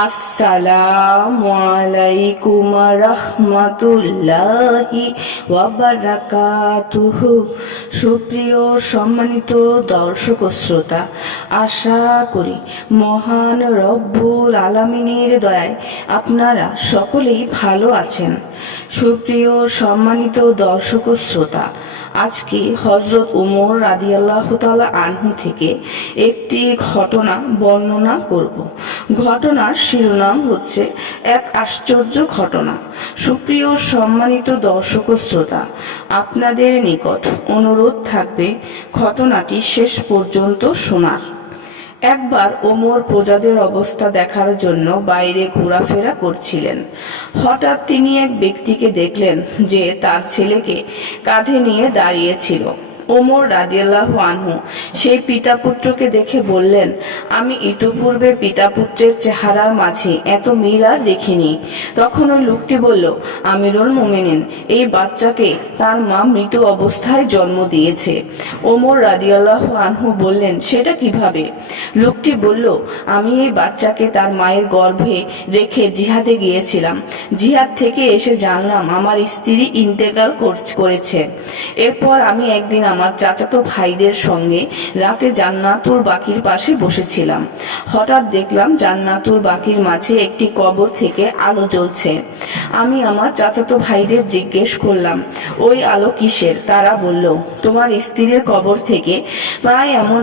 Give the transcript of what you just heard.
আসসালামু আলাইকুম রাহমাতুল্লাহি ওয়া বারাকাতুহু। সুপ্রিয় সম্মানিত দর্শক ও শ্রোতা, আশা করি মহান রব্বুল আলামিনের দয়ায় আপনারা সকলেই ভালো আছেন। সুপ্রিয় সম্মানিত দর্শক ও শ্রোতা, আজকে হযরত উমর রাদিয়াল্লাহু তাআলা আনহু থেকে একটি ঘটনা বর্ণনা করব। ঘটনার শিরোনাম হচ্ছে এক আশ্চর্য ঘটনা। সুপ্রিয় সম্মানিত দর্শক ও শ্রোতা, আপনাদের নিকট অনুরোধ থাকবে ঘটনাটি শেষ পর্যন্ত শোনার। একবার ওমর প্রজাদের অবস্থা দেখার জন্য বাইরে ঘোরাফেরা করছিলেন। হঠাৎ তিনি এক ব্যক্তিকে দেখলেন যে তার ছেলেকে কাঁধে নিয়ে দাঁড়িয়েছিল। ওমর রাদিয়াল্লাহু আনহু সেই পিতা পুত্রকে দেখে বললেন, আমি ইতোপূর্বে পিতা পুত্রের চেহারার মাঝে এত মিল আর দেখিনি। তখন ওই লোকটি বলল, আমিরুল মুমিনিন, এই বাচ্চাকে তার মা মৃত অবস্থায় জন্ম দিয়েছে। ওমর রাদিয়াল্লাহু আনহু বললেন, সেটা কিভাবে? লোকটি বলল, আমি এই বাচ্চাকে তার মায়ের গর্ভে রেখে জিহাদে গিয়েছিলাম। জিহাদ থেকে এসে জানলাম আমার স্ত্রী ইন্তেকাল করেছে। এরপর আমি একদিন আমার চাচাতো ভাইদের সঙ্গে রাতে জান্নাতুল বাকির পাশে বসেছিলাম। হঠাৎ দেখলাম জান্নাতুল বাকির মাঝে একটি কবর থেকে আলো জ্বলছে। আমি আমার চাচাতো ভাইদের জিজ্ঞেস করলাম, ওই আলো কিসের? তারা বলল, তোমার স্ত্রীর কবর থেকে প্রায় এমন